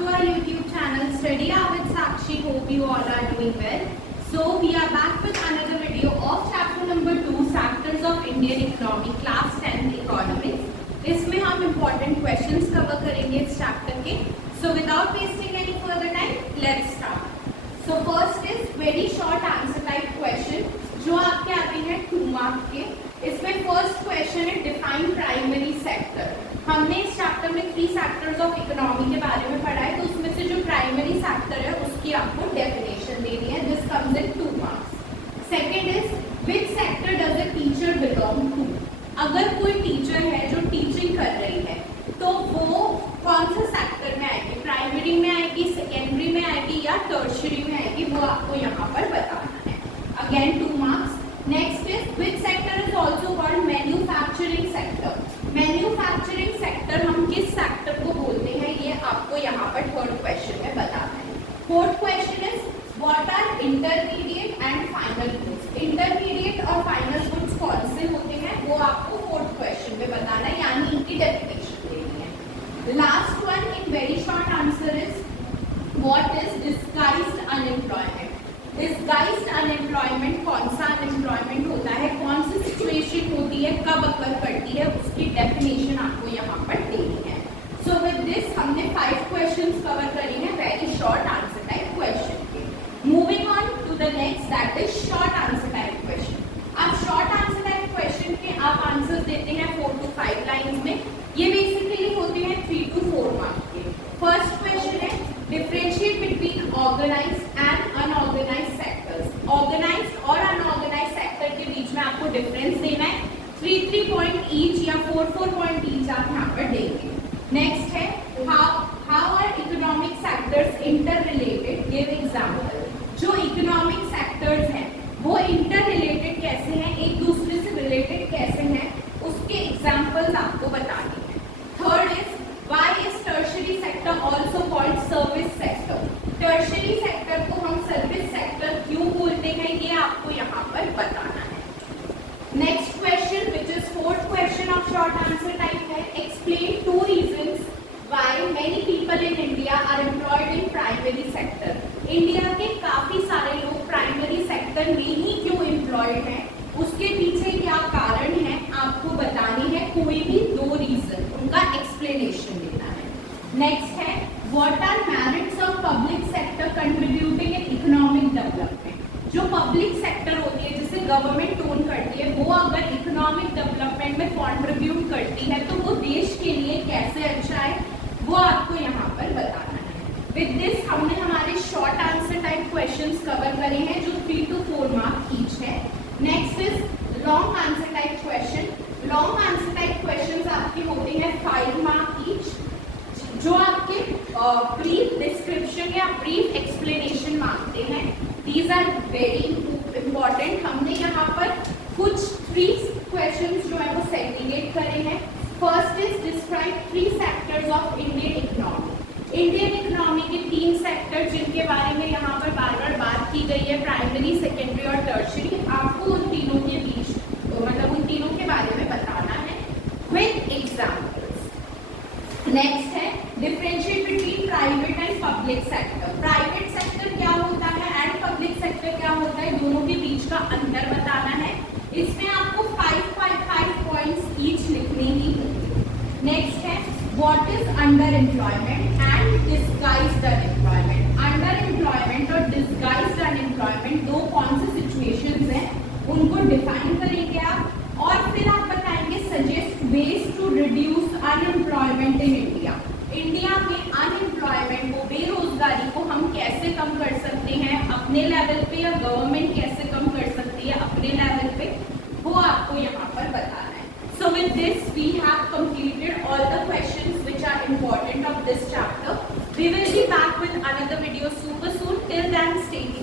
to our YouTube channel Study Hour with Sakshi. Hope you all are doing well. So we are back with another video of chapter number 2 Factors of Indian Economy Class 10 Economics. इसमें हम important questions cover करेंगे इस chapter के. So without wasting any further time, let's start. So first is very short answer type question जो आपके आते हैं 2 mark के. इसमें फर्स्ट क्वेश्चन है डिफाइन प्राइमरी सेक्टर. हमने इस चैप्टर में 3 सेक्टर्स ऑफ इकोनॉमी के बारे में पढ़ा है, तो उसमें से जो प्राइमरी सेक्टर है उसकी आपको डेफिनेशन देनी है. This comes in 2 marks. Second is which sector does a teacher belong to. अगर कोई टीचर है जो टीचिंग कर रही है तो वो कौन सा सेक्टर में आएगी, प्राइमरी में आएगी, सेकेंडरी में आएगी या टर्शियरी में आएगी, वो आपको यहाँ पर बताना है. Again 2 marks. Next is which sector is also called manufacturing sector. Manufacturing sector हम किस सेक्टर को बोलते हैं ये आपको यहाँ पर थर्ड क्वेश्चन में बताना है. Fourth question is what are intermediate and final goods. Intermediate और फाइनल गुड्स कौन से होते हैं वो आपको फोर्थ क्वेश्चन में बताना है, यानी इनकी डेफिनेशन देनी है. Last one in very short answer is what is disguised unemployment. Disguised unemployment कौन सा अनएम्प्लॉयमेंट होता है, कौन सी सिचुएशन होती है, कब अकर करती है, उसकी डेफिनेशन आपको यहाँ पर देनी है. सो विद दिस हमने 5 क्वेश्चंस कवर करी हैं very short answer type question के. Moving on to the next that is short answer type question. आप शॉर्ट आंसर टाइप क्वेश्चन के आप आंसर्स देते हैं 4 to 5 लाइंस में. ये बेसिकली होते हैं 3 to 4 मार्क्स के. फर्स्ट क्वेश्चन है differentiate between organised and unorganised sectors. Organised और अनऑर्गेनाइज्ड सेक्टर के बीच में आपको डिफरेंस देना है. 3 पॉइंट ईच या 4 पॉइंट ईच आप यहाँ पर देंगे. नेक्स्ट है how are economic sectors interrelated. Give example. जो इकोनॉमिक सेक्टर्स हैं वो इंटर रिलेटेड कैसे हैं, एक दूसरे से रिलेटेड कैसे हैं, उसके एग्जाम्पल्स आपको बताने हैं. Third is why is tertiary sector also called service sector. Tertiary sector को हम सर्विस सेक्टर क्यों बोलते हैं ये आपको यहाँ पर बताना है. Next question which is fourth question of short answer type है explain 2 reasons why many people in India are employed in primary sector. India के काफी सारे लोग प्राइमरी सेक्टर में ही क्यों एम्प्लॉयड हैं, उसके पीछे क्या कारण है आपको बतानी है. कोई भी 2 रीजन, उनका एक्सप्लेनेशन देना है. नेक्स्ट है what are merits of public sector contributing in economic development. जो पब्लिक सेक्टर होती है जिसे गवर्नमेंट ओन करती है वो अगर इकोनॉमिक डेवलपमेंट में कंट्रीब्यूट करती है तो वो देश के लिए कैसे अच्छा है वो आपको यहाँ पर बताना है. विद दिस हमने हमारे short answer type questions cover करे हैं जो 3 to 4 मार्क ईच है. Next is long answer type question. Long answer type questions आपके होते हैं 5 मार्क ईच जो आपके ब्रीफ डिस्क्रिप्शन या ब्रीफ एक्सप्लेनेशन मांगते हैं. These are very important. हमने यहाँ पर कुछ 3 क्वेश्चंस जो है वो सेग्रीगेट करे हैं. First is describe 3 sectors of Indian economy. Indian economy के 3 सेक्टर जिनके बारे में यहाँ पर बार बार बात की गई है, प्राइमरी, सेकेंडरी और टर्शियरी. आपको उन तीनों के बीच मतलब उन तीनों के बारे में बताना है विद एग्जाम्पल्स. नेक्स्ट है differentiate between private and public sector. Private sector क्या होता है एंड पब्लिक सेक्टर क्या होता है, दोनों के बीच का अंतर बताना है. इसमें आपको 5 पॉइंट्स ईच लिखने ही होंगे. नेक्स्ट है what is under employment and disguised unemployment. Under employment और डिस्गाइज्ड अनएम्प्लॉयमेंट 2 कौन से सिचुएशंस हैं उनको डिफाइन करेंगे आप. और फिर आप बताएंगे suggest ways to reduce unemployment in India. India में अनएम्प्लॉयमेंट को, बेरोजगारी को हम कैसे कम कर सकते हैं अपने लेवल पे या गवर्नमेंट कैसे कम कर सकती है अपने लेवल पे, वो आपको यहाँ पर बताना है. So with this we have completed all the questions which are important of this chapter. We will be back with another video super soon. Till then stay tuned.